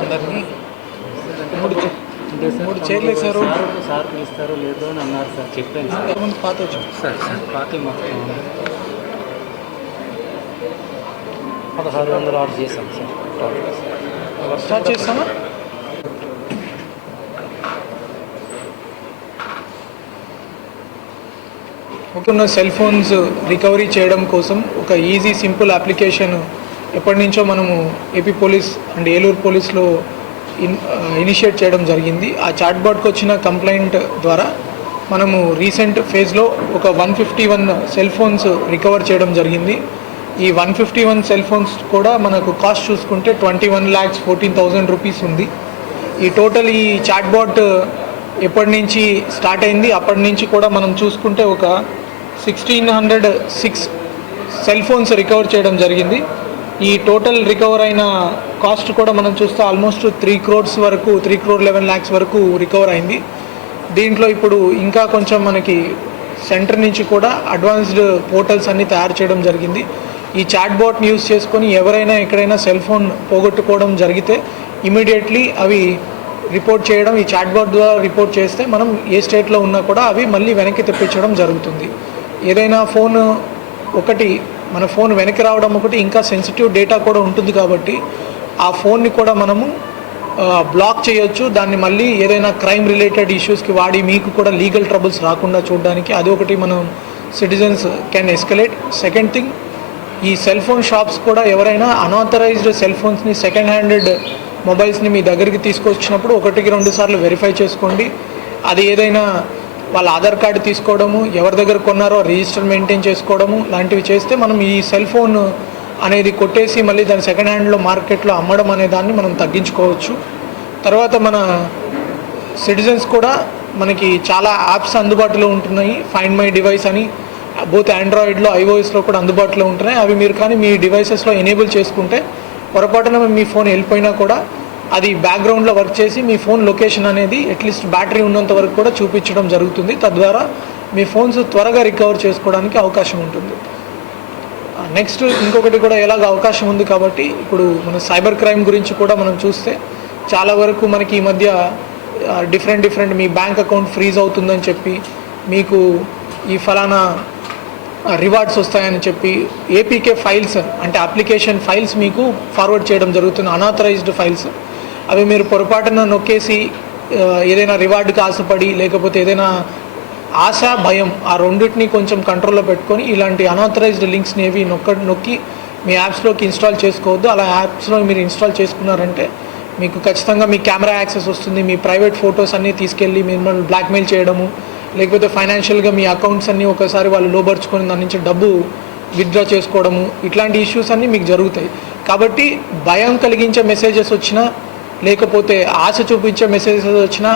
అందరినీ మూడు చైర్లు సార్ పిలుస్తారో లేదో అని అన్నారు సార్ చెప్పాను సార్ ముందు పాత సార్ పాత మొత్తం పదహారు వందలు ఆర్డర్ చేశాం సార్ చేస్తామా సెల్ ఫోన్స్ రికవరీ చేయడం కోసం ఒక ఈజీ సింపుల్ అప్లికేషన్ ఎప్పటి నుంచో మనము ఏపీ పోలీస్ అండ్ ఏలూరు పోలీస్లో ఇన్ ఇనిషియేట్ చేయడం జరిగింది ఆ చాట్బాట్కి వచ్చిన కంప్లైంట్ ద్వారా మనము రీసెంట్ ఫేజ్లో ఒక one fifty one cell phones recover చేయడం జరిగింది ఈ one fifty one cell phones కూడా మనకు కాస్ట్ చూసుకుంటే twenty one lakhs fourteen thousand rupees ఉంది ఈ టోటల్ ఈ చాట్బాట్ ఎప్పటి నుంచి స్టార్ట్ అయింది అప్పటి నుంచి కూడా మనం చూసుకుంటే ఒక sixteen hundred six cell phones recover చేయడం జరిగింది ఈ టోటల్ రికవర్ అయిన కాస్ట్ కూడా మనం చూస్తే ఆల్మోస్ట్ త్రీ క్రోడ్స్ వరకు త్రీ క్రోడ్ లెవెన్ ల్యాక్స్ వరకు రికవర్ అయింది దీంట్లో ఇప్పుడు ఇంకా కొంచెం మనకి సెంటర్ నుంచి కూడా అడ్వాన్స్డ్ పోర్టల్స్ అన్నీ తయారు చేయడం జరిగింది ఈ చాట్ బాట్ని యూజ్ చేసుకొని ఎవరైనా ఎక్కడైనా సెల్ ఫోన్ పోగొట్టుకోవడం జరిగితే ఇమీడియట్లీ అవి రిపోర్ట్ చేయడం ఈ చాట్ బాట్ ద్వారా రిపోర్ట్ చేస్తే మనం ఏ స్టేట్లో ఉన్నా కూడా అవి మళ్ళీ వెనక్కి తెప్పించడం జరుగుతుంది ఏదైనా ఫోన్ ఒకటి మన ఫోన్ వెనక్కి రావడం ఒకటి ఇంకా సెన్సిటివ్ డేటా కూడా ఉంటుంది కాబట్టి ఆ ఫోన్ని కూడా మనము బ్లాక్ చేయొచ్చు దాన్ని మళ్ళీ ఏదైనా క్రైమ్ రిలేటెడ్ ఇష్యూస్కి వాడి మీకు కూడా లీగల్ ట్రబుల్స్ రాకుండా చూడడానికి ఒకటి మనం citizens can escalate second thing ఈ సెల్ ఫోన్ షాప్స్ కూడా ఎవరైనా అనాథరైజ్డ్ సెల్ ఫోన్స్ని సెకండ్ హ్యాండెడ్ మొబైల్స్ని మీ దగ్గరికి తీసుకొచ్చినప్పుడు ఒకటికి రెండు సార్లు వెరిఫై చేసుకోండి అది ఏదైనా వాళ్ళ ఆధార్ కార్డు తీసుకోవడము ఎవరి దగ్గర కొన్నారో రిజిస్టర్ మెయింటైన్ చేసుకోవడము లాంటివి చేస్తే మనం ఈ సెల్ ఫోన్ అనేది కొట్టేసి మళ్ళీ దాన్ని సెకండ్ హ్యాండ్లో మార్కెట్లో అమ్మడం అనే దాన్ని మనం తగ్గించుకోవచ్చు తర్వాత మన సిటిజన్స్ కూడా మనకి చాలా యాప్స్ అందుబాటులో ఉంటున్నాయి ఫైండ్ మై డివైస్ అని బోత్ ఆండ్రాయిడ్లో ఐఓఎస్లో కూడా అందుబాటులో ఉంటున్నాయి అవి మీరు కానీ మీ డివైసెస్లో ఎనేబుల్ చేసుకుంటే పొరపాటున మీ ఫోన్ వెళ్ళిపోయినా కూడా అది బ్యాక్గ్రౌండ్లో వర్క్ చేసి మీ ఫోన్ లొకేషన్ అనేది అట్లీస్ట్ బ్యాటరీ ఉన్నంత వరకు కూడా చూపించడం జరుగుతుంది తద్వారా మీ ఫోన్స్ త్వరగా రికవర్ చేసుకోవడానికి అవకాశం ఉంటుంది నెక్స్ట్ ఇంకొకటి కూడా ఎలాగ అవకాశం ఉంది కాబట్టి ఇప్పుడు మన సైబర్ క్రైమ్ గురించి కూడా మనం చూస్తే చాలా వరకు మనకి ఈ మధ్య డిఫరెంట్ డిఫరెంట్ మీ బ్యాంక్ అకౌంట్ ఫ్రీజ్ అవుతుందని చెప్పి మీకు ఈ ఫలానా రివార్డ్స్ వస్తాయని చెప్పి ఏపీకే ఫైల్స్ అంటే అప్లికేషన్ ఫైల్స్ మీకు ఫార్వర్డ్ చేయడం జరుగుతుంది అనాథరైజ్డ్ ఫైల్స్ అవి మీరు పొరపాటున నొక్కేసి ఏదైనా రివార్డుకి ఆశపడి లేకపోతే ఏదైనా ఆశ భయం ఆ రెండింటినీ కొంచెం కంట్రోల్లో పెట్టుకొని ఇలాంటి అనాథరైజ్డ్ లింక్స్ని ఏవి నొక్క నొక్కి మీ యాప్స్లోకి ఇన్స్టాల్ చేసుకోవద్దు అలా యాప్స్లో మీరు ఇన్స్టాల్ చేసుకున్నారంటే మీకు ఖచ్చితంగా మీ కెమెరా యాక్సెస్ వస్తుంది మీ ప్రైవేట్ ఫొటోస్ అన్నీ తీసుకెళ్ళి మిమ్మల్ని బ్లాక్మెయిల్ చేయడము లేకపోతే ఫైనాన్షియల్గా మీ అకౌంట్స్ అన్నీ ఒకసారి వాళ్ళు లోబర్చుకొని దాని నుంచి డబ్బు విత్డ్రా చేసుకోవడము ఇట్లాంటి ఇష్యూస్ అన్నీ మీకు జరుగుతాయి కాబట్టి భయం కలిగించే మెసేజెస్ వచ్చినా లేకపోతే ఆశ చూపించే మెసేజెస్ వచ్చినా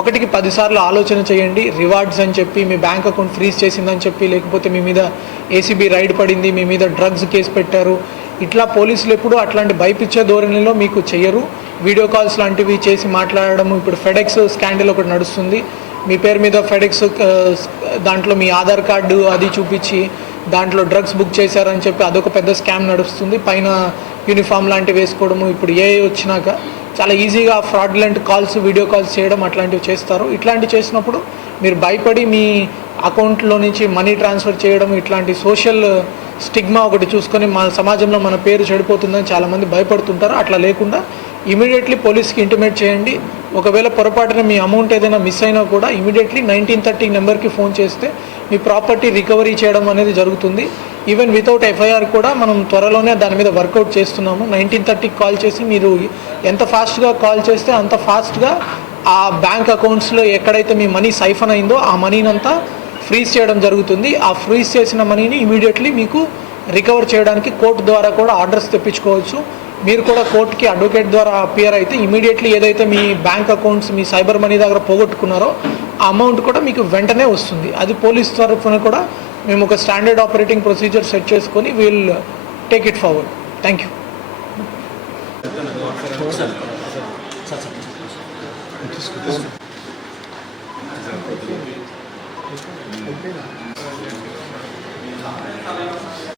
ఒకటికి పదిసార్లు ఆలోచన చేయండి రివార్డ్స్ అని చెప్పి మీ బ్యాంక్ అకౌంట్ ఫ్రీజ్ చేసిందని చెప్పి లేకపోతే మీ మీద ఏసీబీ రైడ్ పడింది మీ మీద డ్రగ్స్ కేసు పెట్టారు ఇట్లా పోలీసులు ఎప్పుడూ అట్లాంటి భయపిచ్చే ధోరణిలో మీకు చేయరు వీడియో కాల్స్ లాంటివి చేసి మాట్లాడడం ఇప్పుడు ఫెడెక్స్ స్కాండల్ ఒకటి నడుస్తుంది మీ పేరు మీద ఫెడెక్స్ uh, దాంట్లో మీ ఆధార్ కార్డు అది చూపించి దాంట్లో డ్రగ్స్ బుక్ చేశారని చెప్పి అదొక పెద్ద స్కామ్ నడుస్తుంది పైన యూనిఫామ్ లాంటివి వేసుకోవడము ఇప్పుడు ఏ వచ్చినాక చాలా ఈజీగా ఫ్రాడ్లెంట్ కాల్స్ వీడియో కాల్స్ చేయడం అట్లాంటివి చేస్తారు ఇట్లాంటివి చేసినప్పుడు మీరు భయపడి మీ అకౌంట్లో నుంచి మనీ ట్రాన్స్ఫర్ చేయడం ఇట్లాంటి సోషల్ స్టిగ్మా ఒకటి చూసుకొని మన సమాజంలో మన పేరు చెడిపోతుందని చాలామంది భయపడుతుంటారు అట్లా లేకుండా ఇమీడియట్లీ పోలీస్కి ఇంటిమేట్ చేయండి ఒకవేళ పొరపాటున మీ అమౌంట్ ఏదైనా మిస్ అయినా కూడా ఇమీడియట్లీ నైన్టీన్ థర్టీ నెంబర్కి ఫోన్ చేస్తే మీ ప్రాపర్టీ రికవరీ చేయడం అనేది జరుగుతుంది ఈవెన్ వితౌట్ ఎఫ్ఐఆర్ కూడా మనం త్వరలోనే దాని మీద వర్కౌట్ చేస్తున్నాము నైన్టీన్ థర్టీకి కాల్ చేసి మీరు ఎంత ఫాస్ట్గా కాల్ చేస్తే అంత ఫాస్ట్గా ఆ బ్యాంక్ అకౌంట్స్లో ఎక్కడైతే మీ మనీ సైఫన్ అయిందో ఆ మనీనంతా ఫ్రీజ్ చేయడం జరుగుతుంది ఆ ఫ్రీజ్ చేసిన మనీని ఇమీడియట్లీ మీకు రికవర్ చేయడానికి కోర్టు ద్వారా కూడా ఆర్డర్స్ తెప్పించుకోవచ్చు మీరు కూడా కోర్టుకి అడ్వకేట్ ద్వారా అపియర్ అయితే ఇమీడియట్లీ ఏదైతే మీ బ్యాంక్ అకౌంట్స్ మీ సైబర్ మనీ దగ్గర పోగొట్టుకున్నారో ఆ అమౌంట్ కూడా మీకు వెంటనే వస్తుంది అది పోలీస్ తరఫున కూడా మేము ఒక స్టాండర్డ్ ఆపరేటింగ్ ప్రొసీజర్ సెట్ చేసుకొని will take it forward thank you